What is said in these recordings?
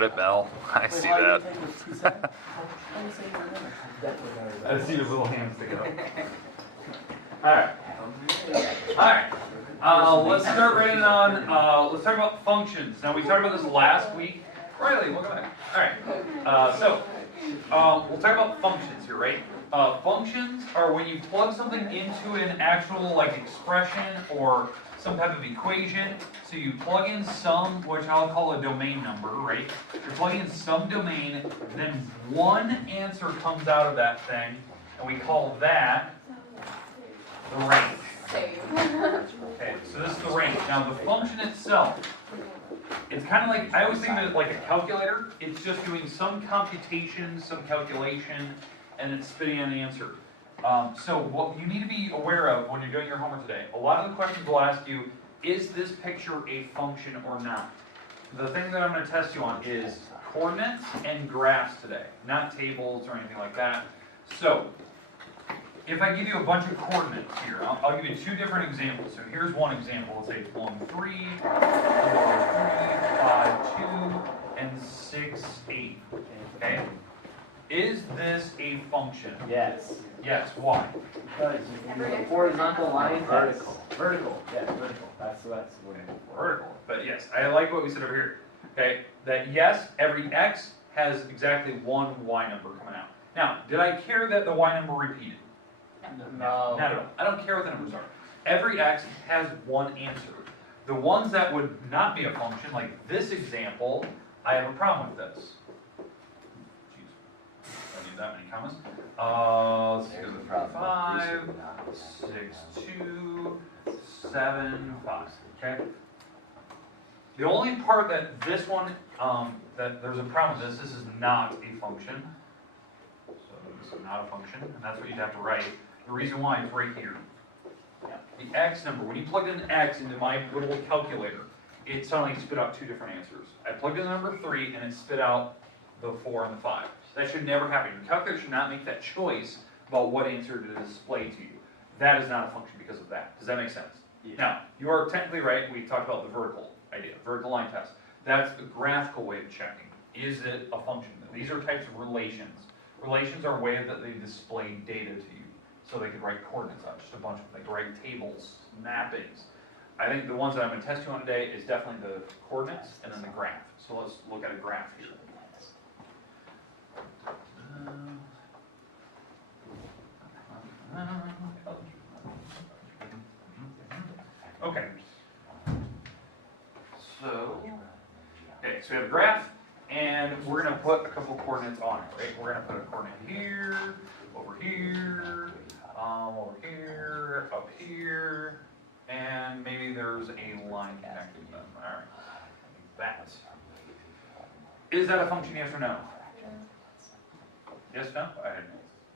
put it, Bell. I see that. I see your little hand sticking up. Alright. Alright. Let's start writing on, let's talk about functions. Now, we talked about this last week. Riley, welcome back. Alright. We'll talk about functions here, right? Functions are when you plug something into an actual like expression or some type of equation. So you plug in some, which I'll call a domain number, right? You're plugging in some domain, then one answer comes out of that thing, and we call that the range. Okay, so this is the range. Now the function itself, it's kind of like, I always think of it like a calculator. It's just doing some computation, some calculation, and it's spitting out an answer. So what you need to be aware of when you're doing your homework today, a lot of the questions will ask you, is this picture a function or not? The thing that I'm going to test you on is coordinates and graphs today, not tables or anything like that. So, if I give you a bunch of coordinates here, I'll give you two different examples. So here's one example. Let's say 1, 3, 4, 3, 5, 2, and 6, 8. Okay? Is this a function? Yes. Yes. Why? Because you can do a horizontal line. Vertical. Vertical. Yes, vertical. That's what I'm looking for. Vertical. But yes, I like what we said over here. Okay? That yes, every x has exactly one y number coming out. Now, did I care that the y number repeated? No. Not at all. I don't care what the numbers are. Every x has one answer. The ones that would not be a function, like this example, I have a problem with this. Jeez. I need that many commas. Let's go to 5, 6, 2, 7, 5. Okay? The only part that this one, that there's a problem with this is not a function. So this is not a function, and that's what you'd have to write. The reason why is right here. The x number, when you plugged in x into my little calculator, it suddenly spit out two different answers. I plugged in the number 3 and it spit out the 4 and the 5. That should never happen. Your calculator should not make that choice about what answer to display to you. That is not a function because of that. Does that make sense? Yeah. Now, you are technically right. We talked about the vertical idea, vertical line test. That's the graphical way of checking. Is it a function? These are types of relations. Relations are a way that they display data to you. So they could write coordinates on, just a bunch of them. They could write tables, mappings. I think the ones that I'm going to test you on today is definitely the coordinates and then the graph. So let's look at a graph here. Okay. So we have a graph, and we're going to put a couple of coordinates on it, right? We're going to put a coordinate here, over here, up here, and maybe there's a line connecting them. All right. That. Is that a function, yes or no? Yes, no?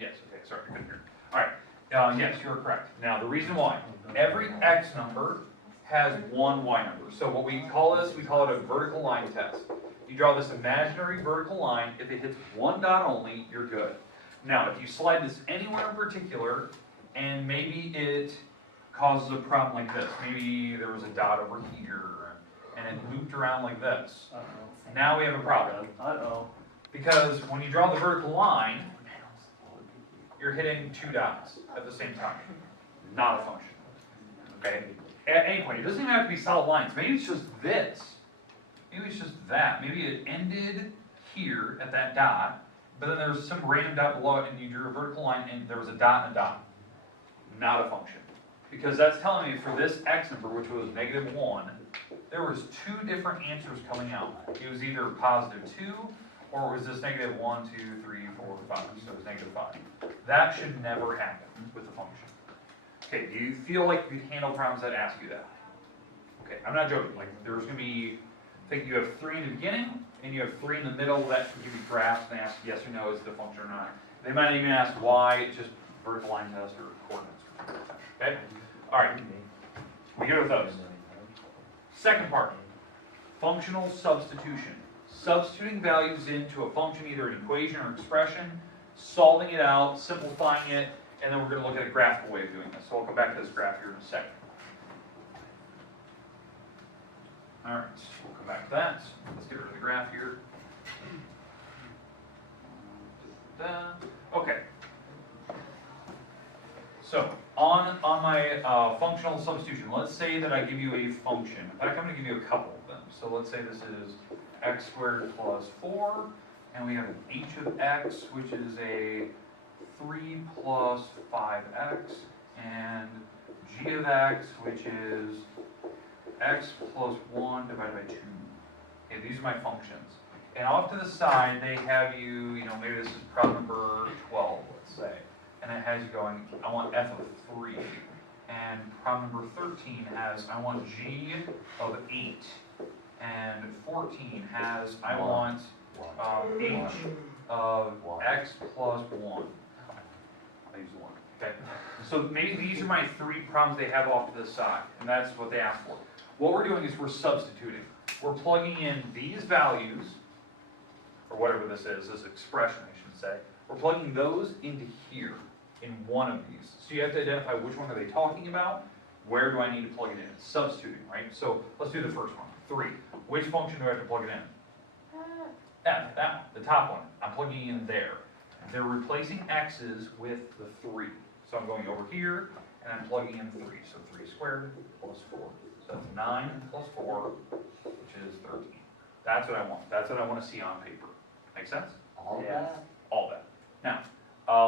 Yes, okay, sorry, I couldn't hear. All right, yes, you're correct. Now, the reason why, every x number has one y number. So what we call this, we call it a vertical line test. You draw this imaginary vertical line. If it hits one dot only, you're good. Now, if you slide this anywhere in particular, and maybe it causes a problem like this. Maybe there was a dot over here, and it looped around like this. Now we have a problem. Because when you draw the vertical line, you're hitting two dots at the same time. Not a function. Okay? At any point, it doesn't even have to be solid lines. Maybe it's just this. Maybe it's just that. Maybe it ended here at that dot, but then there's some random dot below it, and you drew a vertical line, and there was a dot and a dot. Not a function. Because that's telling me for this x number, which was -1, there was two different answers coming out. It was either +2, or it was this -1, 2, 3, 4, 5. So it was -5. That should never happen with a function. Okay, do you feel like you could handle problems that ask you that? Okay, I'm not joking. Like, there's going to be, I think you have 3 in the beginning, and you have 3 in the middle that can give you graphs and ask yes or no, is the function or not. They might even ask why, it's just vertical line test or coordinates. Okay? All right. We go with those. Second part, functional substitution. Substituting values into a function, either an equation or expression, solving it out, simplifying it, and then we're going to look at a graphical way of doing this. So I'll come back to this graph here in a second. All right, we'll come back to that. Let's get rid of the graph here. So on my functional substitution, let's say that I give you a function. In fact, I'm going to give you a couple of them. So let's say this is x squared plus 4, and we have h of x, which is a 3 plus 5x, and g of x, which is x plus 1 divided by 2. Okay, these are my functions. And off to the side, they have you, maybe this is problem number 12, let's say. And it has you going, I want f of 3. And problem number 13 has, I want g of 8. And 14 has, I want h of x plus 1. I use 1, okay? So maybe these are my 3 problems they have off to the side, and that's what they asked for. What we're doing is we're substituting. We're plugging in these values, or whatever this is, this expression I should say. We're plugging those into here, in one of these. So you have to identify which one are they talking about, where do I need to plug it in? It's substituting, right? So let's do the first one, 3. Which function do I have to plug it in? F, that one, the top one. I'm plugging in there. They're replacing x's with the 3. So I'm going over here, and I'm plugging in 3. So 3 squared plus 4. So that's 9 plus 4, which is 13. That's what I want. That's what I want to see on paper. Make sense? All that? All that. Now,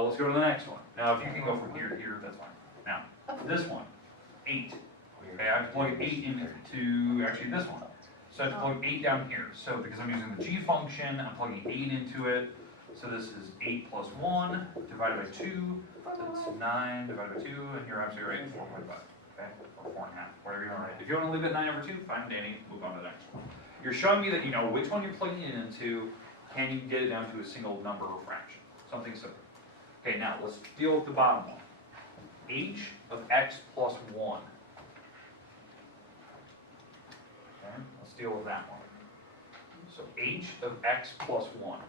let's go to the next one. Now, if you can go from here to here, that's fine. Now, this one, 8. Okay, I have to plug 8 into, actually this one. So I have to plug 8 down here. So because I'm using the g function, I'm plugging 8 into it. So this is 8 plus 1 divided by 2. That's 9 divided by 2, and you're absolutely right, 4.5. Okay, or 4.5, whatever you want to write. If you want to leave it 9 over 2, fine, Danny, move on to the next one. You're showing me that you know which one you're plugging it into. Can you get it down to a single number or fraction? Something simple. Okay, now let's deal with the bottom one. H of x plus 1. Okay, let's deal with that one. So h of x plus 1.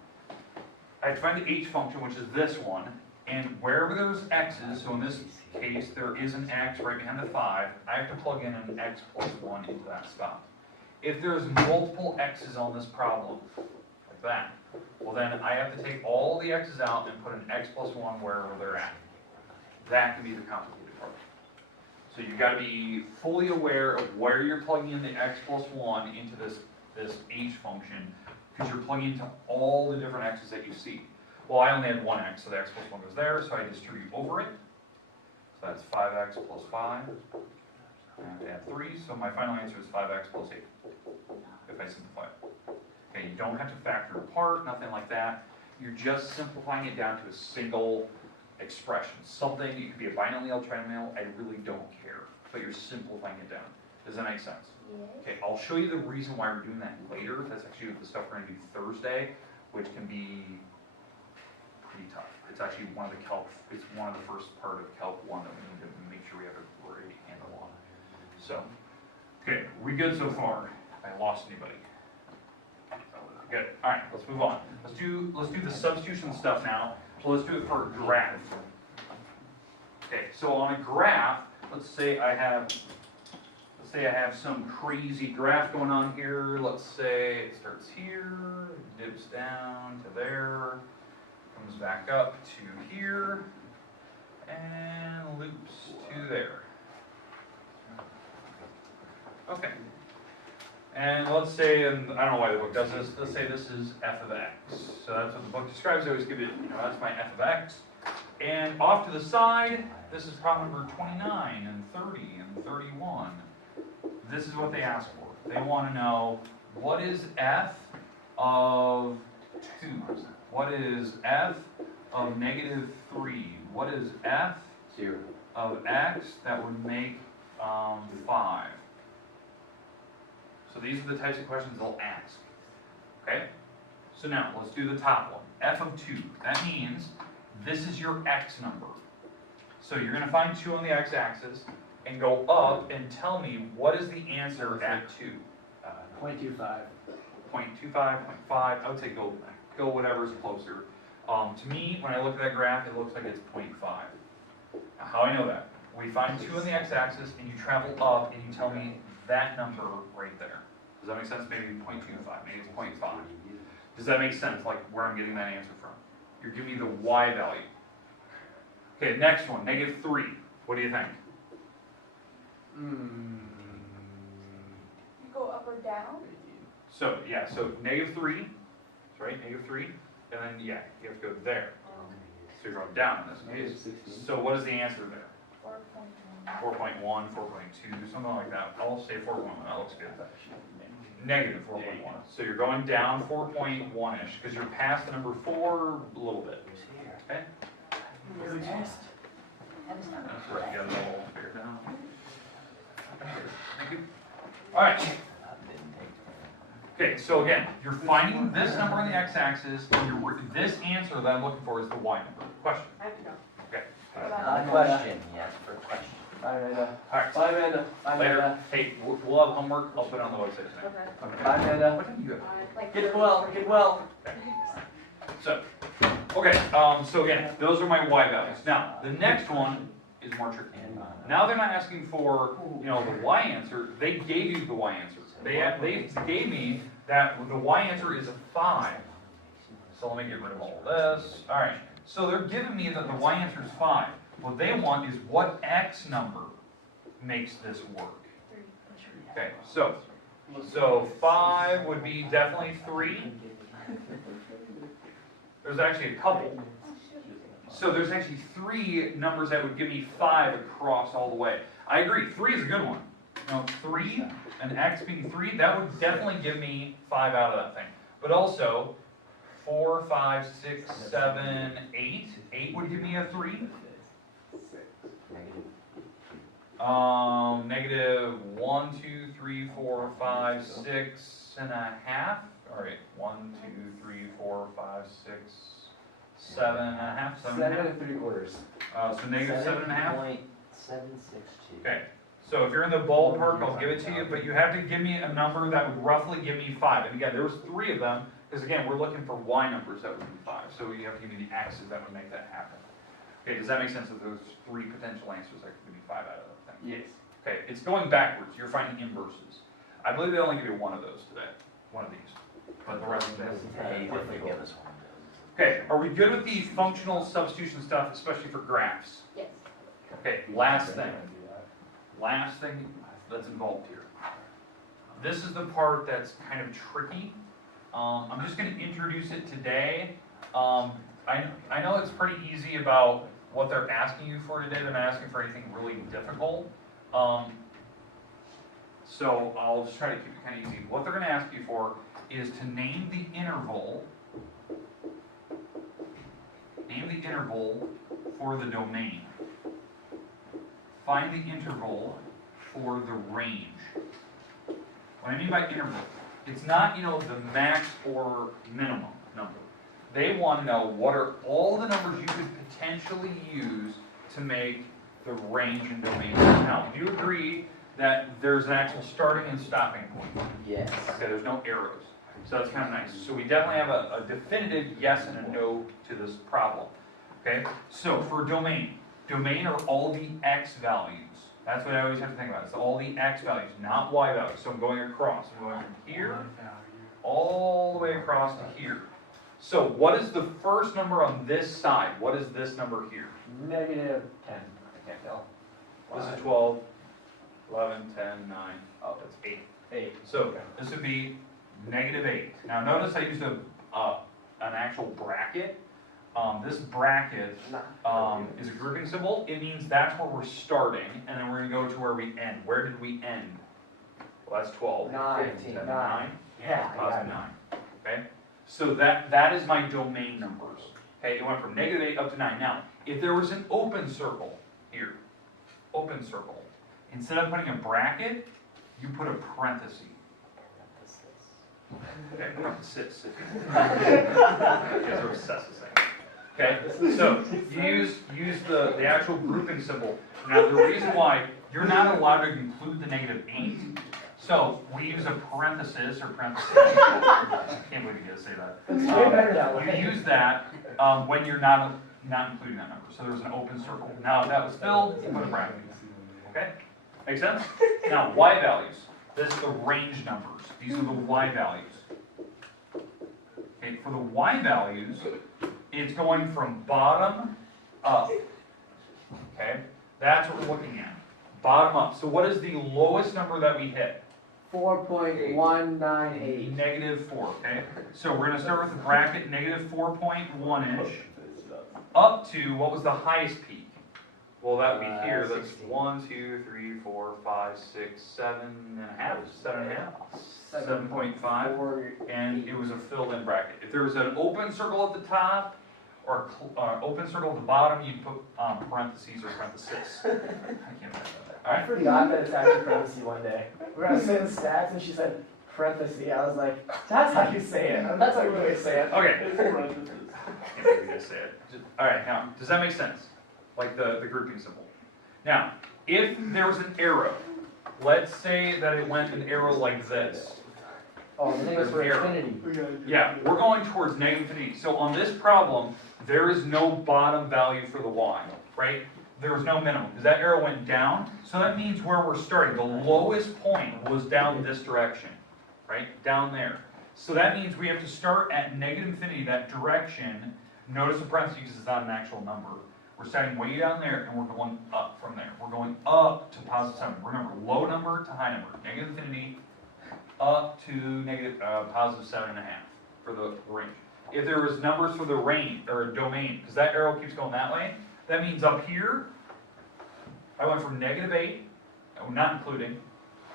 I have to find the h function, which is this one, and wherever those x's, so in this case there is an x right behind the 5, I have to plug in an x plus 1 into that spot. If there's multiple x's on this problem, like that, well then I have to take all the x's out and put an x plus 1 wherever they're at. That can be the complicated part. So you've got to be fully aware of where you're plugging in the x plus 1 into this h function, because you're plugging into all the different x's that you see. Well, I only had one x, so the x plus 1 was there, so I distribute over it. So that's 5x plus 5. And I have to add 3, so my final answer is 5x plus 8, if I simplify it. Okay, you don't have to factor apart, nothing like that. You're just simplifying it down to a single expression. Something, it could be a binomial, trinomial, I really don't care. But you're simplifying it down. Does that make sense? Yes. Okay, I'll show you the reason why we're doing that later. That's actually the stuff we're going to do Thursday, which can be pretty tough. It's actually one of the first part of Calc 1 that we need to make sure we have a great handle on. So, okay, we good so far? Have I lost anybody? Good. All right, let's move on. Let's do the substitution stuff now. So let's do it for a graph. Okay, so on a graph, let's say I have some crazy graph going on here. Let's say it starts here, dips down to there, comes back up to here, and loops to there. Okay. And let's say, and I don't know why the book does this, let's say this is f of x. So that's what the book describes. I always give it, that's my f of x. And off to the side, this is problem number 29 and 30 and 31. This is what they ask for. They want to know, what is f of 2? What is f of negative 3? What is f 0 of x that would make 5? So these are the types of questions they'll ask. Okay? So now, let's do the top one. F of 2. That means this is your x number. So you're going to find 2 on the x-axis and go up and tell me what is the answer at 2. 0.25. 0.25, 0.5. I would say go whatever's closer. To me, when I look at that graph, it looks like it's 0.5. Now, how I know that? We find 2 on the x-axis and you travel up and you tell me that number right there. Does that make sense? Maybe 0.25, maybe it's 0.5. Does that make sense, like where I'm getting that answer from? You're giving me the y value. Okay, next one, negative 3. What do you think? You go up or down? So, yeah, so -3, that's right, -3, and then, yeah, you have to go there. So you're going down in this case. So what is the answer there? 4.1. 4.1, 4.2, something like that. I'll say 4.1, that looks good. -4.1. So you're going down 4.1-ish, because you're past the number 4 a little bit. Okay? That's right, you got it all figured out. Thank you. All right. Okay, so again, you're finding this number on the x-axis, and this answer that I'm looking for is the y number. Question? I have to go. Okay. Not a question, yes, for a question. Bye, Amanda. All right. Bye, Amanda. Bye, Later. Amanda. Hey, we'll have homework. I'll put it on the website tonight. Okay. Bye, Amanda. What time do you have? Like Get well, get well. So, okay, so again, those are my y values. Now, the next one is more tricky. Now they're not asking for, the y answer. They gave you the y answer. They gave me that the y answer is a 5. So let me get rid of all this. All right, so they're giving me that the y answer is 5. What they want is what x number makes this work. Okay, so 5 would be definitely 3. There's actually a couple. So there's actually 3 numbers that would give me 5 across all the way. I agree, 3 is a good one. 3, and x being 3, that would definitely give me 5 out of that thing. But also, 4, 5, 6, 7, 8. 8 would give me a 3. -1, 2, 3, 4, 5, 6.5. All right, 1, 2, 3, 4, 5, 6, 7.5. 7 3/4. So -7.5. 7.762. Okay. So if you're in the ballpark, I'll give it to you, but you have to give me a number that would roughly give me 5. And again, there was 3 of them, because again, we're looking for y numbers that would be 5. So you have to give me the x's that would make that happen. Okay, does that make sense that there's 3 potential answers that could give me 5 out of that thing? Yes. Okay, it's going backwards. You're finding inverses. I believe they only give you one of those today. One of these. But the rest of them. They definitely give us one of those. Okay, are we good with the functional substitution stuff, especially for graphs? Yes. Okay, last thing that's involved here. This is the part that's kind of tricky. I'm just going to introduce it today. I know it's pretty easy about what they're asking you for today. They're not asking for anything really difficult. So I'll just try to keep it kind of easy. What they're going to ask you for is to name the interval. Name the interval for the domain. Find the interval for the range. What I mean by interval, it's not, the max or minimum number. They want to know what are all the numbers you could potentially use to make the range and domain. Now, do you agree that there's an actual starting and stopping point? Yes. Okay, there's no arrows. So that's kind of nice. So we definitely have a definitive yes and a no to this problem. Okay, so for domain are all the x values. That's what I always have to think about. It's all the x values, not y values. So I'm going across. I'm going from here all the way across to here. So what is the first number on this side? What is this number here? -10. I can't tell. This is 12, 11, 10, 9. Oh, that's 8. 8. So this would be -8. Now notice I used an actual bracket. This bracket is a grouping symbol. It means that's where we're starting, and then we're going to go to where we end. Where did we end? Well, that's 12. 15. 9. Yeah, Positive 9. Okay? So that is my domain numbers. Okay, it went from -8 up to 9. Now, if there was an open circle here, open circle, instead of putting a bracket, you put a parenthesis. Okay, parenthesis. That's what obsessive saying. Okay, so you use the actual grouping symbol. Now the reason why you're not allowed to include the -8, so we use a parenthesis or parenthesis. I can't believe you guys say that. It's way better that way. You use that when you're not including that number. So there's an open circle. Now if that was filled, you put a bracket. Okay, make sense? Now y values. This is the range numbers. These are the y values. Okay, for the y values, it's going from bottom up. Okay, That's what we're looking at. Bottom up. So what is the lowest number that we hit? 4.198. Negative 4, okay? So we're gonna start with the bracket negative 4.1-ish, up to, what was the highest peak? Well, that would be here, that's 16. 1, 2, 3, 4, 5, 6, 7.5, 7.5, 7.5, and it was a filled-in bracket. If there was an open circle at the top, or open circle at the bottom, you'd put parentheses or parenthesis. I can't remember that. I forgot that it's actually parentheses one day. We were gonna say the stats and she said parentheses. I was like, that's how you say it. That's how you really say it. Okay. Can't believe you just say it. Alright, now, does that make sense? Like the grouping symbol. Now, if there was an arrow, let's say that it went an arrow like this. Oh, the thing was for Arrow. infinity. Yeah, we're going towards negative infinity. So on this problem, there is no bottom value for the y, right? There was no minimum, because that arrow went down. So that means where we're starting, the lowest point was down this direction, right? Down there. So that means we have to start at negative infinity, that direction. Notice the parentheses, because it's not an actual number. We're starting way down there, and we're going up from there. We're going up to positive 7. Remember, low number to high number. Negative infinity up to negative positive 7.5 for the range. If there was numbers for the range, or domain, because that arrow keeps going that way, that means up here, I went from negative 8, not including,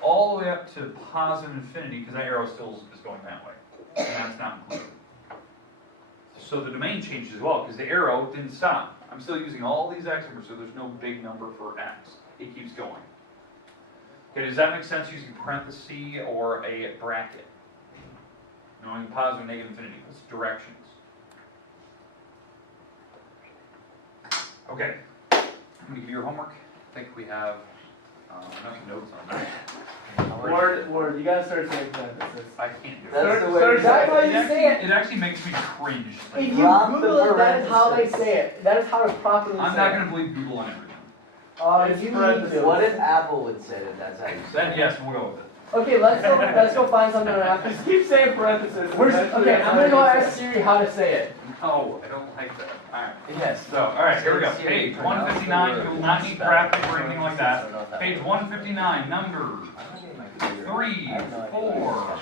all the way up to positive infinity, because that arrow still is going that way. And that's not included. So the domain changed as well, because the arrow didn't stop. I'm still using all these x numbers, so there's no big number for x. It keeps going. Okay, does that make sense using parenthesis or a bracket? Knowing positive and negative infinity, it's directions. Okay, I'm going to give you your homework. I think we have enough notes on that. Word, you gotta start saying parentheses. I can't do it. That's the way. That's how you say it. It actually makes me cringe. If you Drop the Google it, that is how they parentheses. say it. That is how to properly I'm say not it. going to believe Google on everything. You need to. What if Apple would say that that's how you say Then it? yes, we'll go with it. Okay, let's go find something around. Just keep saying parentheses. Okay, I'm gonna go ask Siri how to say it. No, I don't like that. Alright. Yes. So, alright, here we go. Page 159, you will not need graphic or anything like that. Page 159, numbers 3, 4,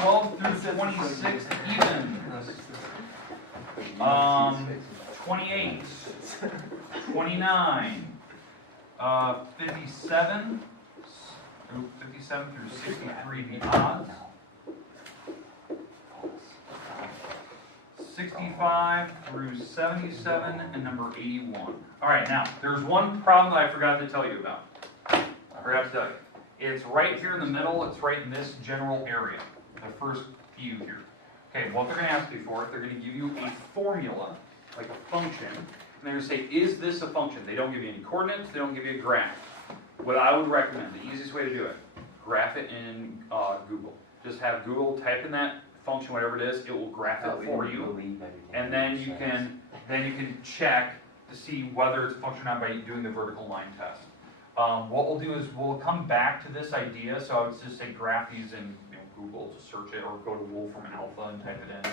12 through 26 even. 28, 29, 57, 57 through 63, the odds. 65 through 77, and number 81. All right, now, there's one problem that I forgot to tell you about. I forgot to tell you. It's right here in the middle. It's right in this general area, the first few here. Okay, what they're going to ask you for, they're going to give you a formula, like a function, and they're going to say, is this a function? They don't give you any coordinates. They don't give you a graph. What I would recommend, the easiest way to do it, graph it in Google. Just have Google type in that function, whatever it is, it will graph it for you, and then you can check to see whether it's a function or not by doing the vertical line test. What we'll do is we'll come back to this idea. So I would just say graph these in Google to search it, or go to Wolfram Alpha and type it in.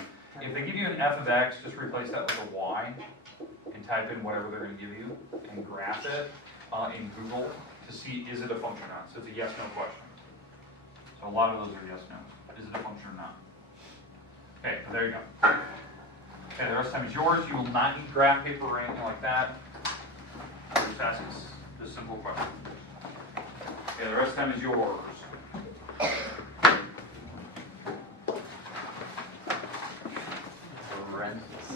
If they give you an f of x, just replace that with a y, and type in whatever they're going to give you, and graph it in Google to see is it a function or not. So it's a yes/no question. So a lot of those are yes/no. Is it a function or not? Okay, so there you go. Okay, the rest of the time is yours. You will not need graph paper or anything like that. Just ask this simple question. Okay, the rest of the time is yours.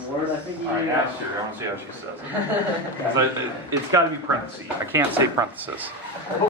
Word, I think you All right, need ask her. I want to see how she says it. It's got to be parentheses. I can't say parentheses.